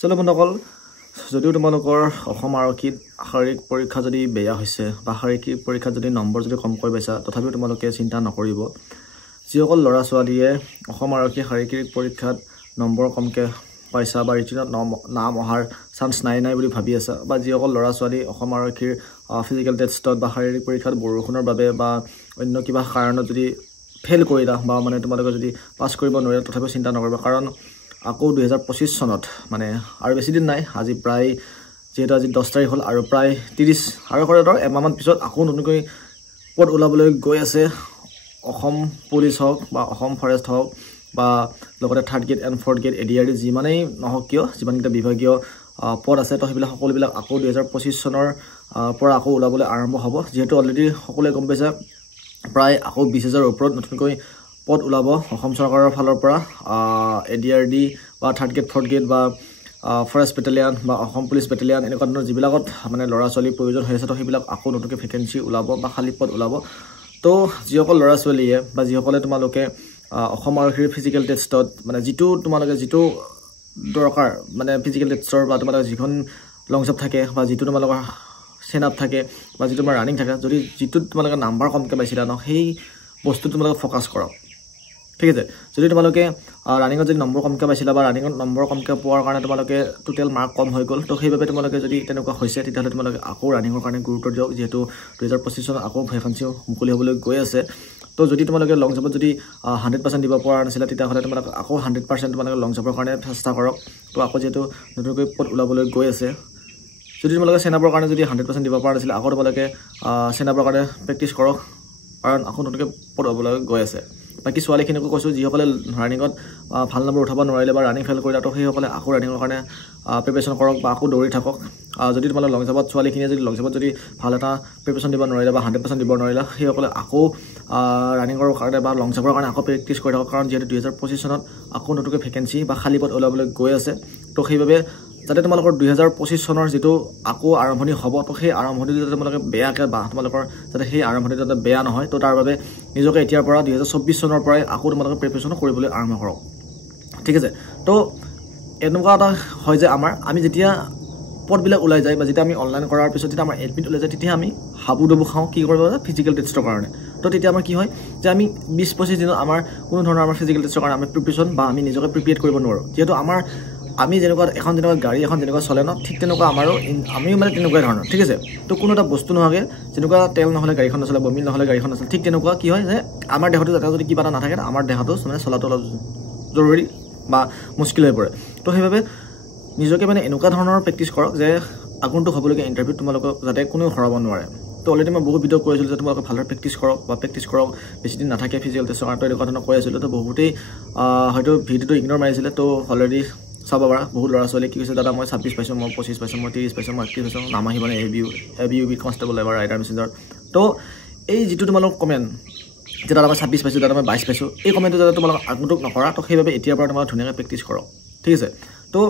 চলো বন্ধুসকল, যদিও তোমালোকৰ অসম আৰক্ষীত শাৰীৰিক পৰীক্ষা যদি বেয়া হৈছে বা শাৰীৰিক পৰীক্ষাত যদি নম্বৰ যদি কমকৈ পাইছা, তথাপিও তোমালোকে চিন্তা নকৰিব। যিসকল ল'ৰা ছোৱালীয়ে অসম আৰক্ষী শাৰীৰিক পৰীক্ষাত নম্বৰ কমকৈ পাইছা বা ৰিটাৰ্ণত নাম অহাৰ চান্স নাই বুলি ভাবি আছা, বা যিসকল ল'ৰা ছোৱালী অসম আৰক্ষীৰ ফিজিকেল টেষ্টত বা শাৰীৰিক পৰীক্ষাত বৰষুণৰ বাবে বা অন্য কিবা কাৰণত যদি ফেইল কৰিলা বা মানে তোমালোকে যদি পাছ কৰিব নোৱাৰিলা, তথাপিও চিন্তা নকৰিবা। কাৰণ আকৌ 2025 চনত মানে আৰু বেছি দিন নাই, আজি প্ৰায় যিহেতু আজি 10 তাৰিখ হ'ল আৰু প্ৰায় 30 আৰু এমাহমান পিছত আকৌ নতুনকৈ পদ ওলাবলৈ গৈ আছে। অসম পুলিচ হওক বা অসম ফৰেষ্ট হওক বা লগতে 3rd grade and 4th grade ADRD যিমানেই নহওক কিয়, যিমানকেইটা বিভাগীয় পদ আছে, তো সেইবিলাক সকলোবিলাক আকৌ 2025 চনৰ পৰা আকৌ ওলাবলৈ আৰম্ভ হ'ব। যিহেতু অলৰেডি সকলোৱে গম পাইছে প্ৰায় আকৌ 20,000ৰ ওপৰত নতুনকৈ পদ ওলাব অসম চৰকাৰৰ ফালৰ পৰা। ADRD বা 3rd গ্ৰেড 4th গ্ৰেড বা ফৰেষ্ট বেটেলিয়ান বা অসম পুলিচ বেটেলিয়ান এনেকুৱা ধৰণৰ যিবিলাকত মানে ল'ৰা ছোৱালীৰ প্ৰয়োজন হৈ আছে, তো সেইবিলাক আকৌ নতুনকৈ ভেকেঞ্চি ওলাব বা খালী পদ ওলাব। তো যিসকল ল'ৰা ছোৱালীয়ে বা যিসকলে তোমালোকে অসম আৰক্ষীৰ ফিজিকেল টেষ্টত মানে যিটো দৰকাৰ মানে ফিজিকেল টেষ্টৰ বা তোমালোকৰ যিখন লং জাম্প থাকে বা যিটো তোমালোকৰ চেন আপ থাকে বা যিটো তোমাৰ ৰানিং থাকে, যদি যিটোত তোমালোকে নাম্বাৰ কমকৈ পাইছিলা ন, সেই বস্তুটো তোমালোকে ফ'কাছ কৰক। ঠিক আছে, যদি তোমালোকে ৰানিঙত যদি নম্বৰ কমকৈ পাইছিলা বা ৰানিঙত নম্বৰ কমকৈ পোৱাৰ কাৰণে তোমালোকে টোটেল মাৰ্ক কম হৈ গ'ল, তো সেইবাবে তোমালোকে যদি তেনেকুৱা হৈছে, তেতিয়াহ'লে তোমালোকে আকৌ ৰানিঙৰ কাৰণে গুৰুত্ব দিয়ক। যিহেতু 2025 চনত আকৌ ভেকেঞ্চি মুকলি হ'বলৈ গৈ আছে। তো যদি তোমালোকে লং জাম্পত যদি 100% দিব পৰা নাছিলে, তেতিয়াহ'লে তোমালোকে আকৌ 100% তোমালোকে লং জাম্পৰ কাৰণে চেষ্টা কৰক। তো আকৌ যিহেতু নতুনকৈ পদ ওলাবলৈ গৈ আছে, যদি তোমালোকে চেনাবৰ কাৰণে যদি 100% দিব পৰা নাছিলে, আকৌ তোমালোকে চেনাবৰ কাৰণে প্ৰেক্টিছ কৰক, কাৰণ আকৌ নতুনকৈ পদ ওলাবলৈ গৈ আছে। বাকী ছোৱালীখিনিকো কৈছোঁ, যিসকলে ৰানিঙত ভাল নম্বৰ উঠাব নোৱাৰিলে বা ৰানিং ফেইল কৰিলে, তো সেইসকলে আকৌ ৰানিঙৰ কাৰণে প্ৰিপেৰেশ্যন কৰক বা আকৌ দৌৰি থাকক। যদি তোমালোকে লং জাম্পত ছোৱালীখিনিয়ে যদি লং জাম্পত যদি ভাল এটা প্ৰিপেৰেশ্যন দিব নোৱাৰিলে বা 100% দিব নোৱাৰিলে, সেইসকলে আকৌ ৰানিঙৰ কাৰণে বা লং জাম্পৰ কাৰণে আকৌ প্ৰেক্টিছ কৰি থাকক। কাৰণ যিহেতু 2025 চনত আকৌ নতুনকৈ ভেকেঞ্চি বা খালী পদ ওলাবলৈ গৈ আছে, তো সেইবাবে যাতে তোমালোকৰ 2025 চনৰ যিটো আকৌ আৰম্ভণি হ'ব, তো সেই আৰম্ভণিটো যাতে তোমালোকে বেয়াকৈ বা তোমালোকৰ যাতে সেই আৰম্ভণিটো যাতে বেয়া নহয়, তো তাৰ বাবে নিজকে এতিয়াৰ পৰা 2024 চনৰ পৰাই আকৌ তোমালোকে প্ৰিপেৰেশ্যন কৰিবলৈ আৰম্ভ কৰক। ঠিক আছে, তো এনেকুৱা এটা হয় যে আমি যেতিয়া পদবিলাক ওলাই যায় বা যেতিয়া আমি অনলাইন কৰাৰ পিছত যেতিয়া আমাৰ এডমিট ওলাই যায়, তেতিয়া আমি হাবু ডুবু খাওঁ কি কৰিব ফিজিকেল টেষ্টৰ কাৰণে। তো তেতিয়া আমাৰ কি হয় যে আমি 20-25 দিনত আমাৰ কোনো ধৰণৰ আমাৰ ফিজিকেল টেষ্টৰ কাৰণে আমি প্ৰিপেৰেশ্যন বা আমি নিজকে প্ৰিপেয়াৰ কৰিব নোৱাৰোঁ। যিহেতু আমি যেনেকুৱা গাড়ী এখন যেনেকুৱা চলে ন, ঠিক তেনেকুৱা আমিও মানে তেনেকুৱা ধৰণৰ। ঠিক আছে, তো কোনো এটা বস্তু নোহোৱাকৈ যেনেকুৱা তেল নহ'লে গাড়ীখন নচলে, বমি নহ'লে গাড়ীখন নচলে, ঠিক তেনেকুৱা কি হয় যে আমাৰ দেহটো যাতে যদি কিবা এটা নাথাকে, আমাৰ দেহটো মানে চলাটো অলপ জৰুৰী বা মুস্কিল হৈ পৰে। তো সেইবাবে নিজকে মানে এনেকুৱা ধৰণৰ প্ৰেক্টিছ কৰক যে আগন্তুক হ'বলগীয়া ইণ্টাৰভিউত তোমালোকক যাতে কোনেও হৰাব নোৱাৰে। তো অলৰেডি মই বহুত ভিডিঅ' কৈ আছিলোঁ যে তোমালোকে ভালদৰে প্ৰেক্টিছ কৰক বেছি দিন নাথাকে ফিজিকেল টেষ্টৰ কাৰণে। তো এনেকুৱা ধৰণৰ কৈ আছিলোঁ, তো বহুতেই হয়তো ভিডিঅ'টো ইগন'ৰ মাৰিছিলে। তো অলৰেডি চাব পাৰা বহুত ল'ৰা ছোৱালীয়ে কি কৈছে, দাদা মই 26 পাইছোঁ, মই 25 পাইছোঁ, মই 30 পাইছোঁ, মই 31 পাইছোঁ, নাম আহিব নে ABUB কনষ্টেবল এবাৰ ৰাইডাৰ মেছেঞ্জাৰ। তো এই যিটো তোমালোক কমেণ্ট যে দাদা মই 26 পাইছোঁ, দাদা মই 22 পাইছোঁ, এই কমেণ্টটো যাতে তোমালোক আগন্তুক নকৰা। তো সেইবাবে এতিয়াৰ পৰা তোমালোকে ধুনীয়াকৈ প্ৰেক্টিছ কৰক। ঠিক আছে, তো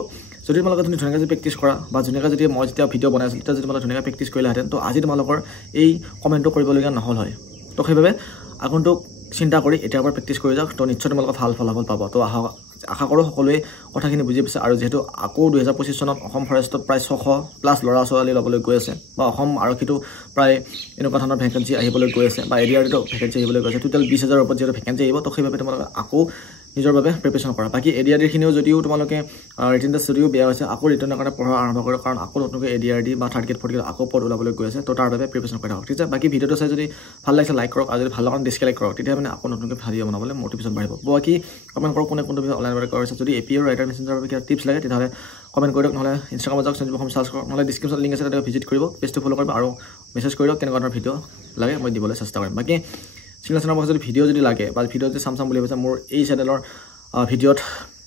যদি তোমালোকে ধুনীয়াকৈ যদি প্ৰেক্টিছ কৰা বা ধুনীয়াকৈ যদি মই যেতিয়া ভিডিঅ' বনাইছিলোঁ, তেতিয়া যদি তোমালোকে ধুনীয়াকৈ প্ৰেক্টিছ কৰিলেহেঁতেন, তো আজি তোমালোকৰ এই কমেণ্টটো কৰিবলগীয়া নহ'ল হয়। তো সেইবাবে আগন্তুক চিন্তা কৰি এতিয়াৰ পৰা প্ৰেক্টিছ কৰি যাওক, তো নিশ্চয় তোমালোকে ভাল ফলাফল পাব। তো আশা কৰোঁ সকলোৱে কথাখিনি বুজি পাইছে। আৰু যিহেতু আকৌ 2025 চনত অসম ফৰেষ্টত প্ৰায় 600+ ল'ৰা ছোৱালী ল'বলৈ গৈ আছে, বা অসম আৰক্ষীতো প্ৰায় এনেকুৱা ধৰণৰ ভেকেঞ্চি আহিবলৈ গৈ আছে, বা ADRDতো ভেকেঞ্চি আহিবলৈ গৈ আছে, টোটেল 20,000ৰ ওপৰত যিহেতু ভেকেঞ্চি আহিব। তো সেইবাবে তোমালোকে আকৌ নিজৰ বাবে প্ৰিপেৰেশ্যন কৰা। বাকী ADRDখিনিও যদিও তোমালোকে ৰিটেন টেষ্ট যদিও বেয়া হৈছে, আকৌ ৰিটাৰ্ণৰ কাৰণে পঢ়া আৰম্ভ কৰক, কাৰণ আকৌ নতুনকৈ ADRD বা 3rd গ্ৰেড 4th গ্ৰেড আকৌ পদ ওলাবলৈ গৈ আছে। তো তাৰ বাবে প্ৰিপেৰেশ্যন কৰি থাকক। ঠিক আছে, বাকী ভিডিঅ'টো চাই যদি ভাল লাগিছে লাইক কৰক, আৰু যদি ভাল লগা ডিছলাইক কৰক, তেতিয়া মানে আকৌ নতুনকৈ ভিডিঅ' বনাবলৈ মটিভেশ্যন বাঢ়িব। বাকী কমেণ্ট কৰক কোনটো বিষয়ে অনলাইন কৰিছে। যদি API ৰাইডাৰ মেছেঞ্জাৰৰ বাবে কিবা টিপছ লাগে, তেতিয়াহ'লে কমেণ্ট কৰি দিয়ক, নহ'লে ইনষ্টাগ্ৰামত যাওক, সঞ্জীৱ অসম চাৰ্চ কৰক, নহ'লে ডিছক্ৰিপশ্যনত লিংক আছে, তাতে ভিজিট কৰিব, পেজটো ফ'ল' কৰিব আৰু মেছেজ কৰি দিয়ক কেনেকুৱা ধৰণৰ ভিডিঅ' লাগে, মই দিবলৈ চেষ্টা কৰিম। বাকী চিংগল চেনেলৰ যদি ভিডিঅ' যদি লাগে বা ভিডিঅ' যদি চাম বুলি ভাবিছে, মোৰ এই চেনেলৰ ভিডিঅ'ত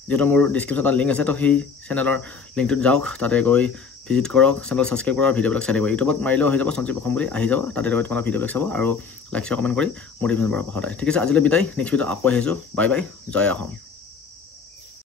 যিহেতু মোৰ ডিছক্ৰিপশ্যনত এটা লিংক আছে, তো সেই চেনেলৰ লিংকটোত যাওক, তাতে গৈ ভিজিট কৰক, চেনেল ছাবস্ক্ৰাইব কৰক, ভিডিঅ'বিলাক চাই দিব। ইউটিউবত মাৰিলেও হৈ যাব সঞ্জীৱ অসম বুলি আহি যাব, তাতে গৈ তোমালোকে ভিডিঅ'বিলাক চাব আৰু লাইক শ্বেয়াৰ কমেণ্ট কৰি মটিভেশ্যন বঢ়াব সদায়। ঠিক আছে, আজিলৈ বিদায়, নেক্সট ভিডিঅ'ত আকৌ আহিছোঁ। বাই বাই, জয় অসম।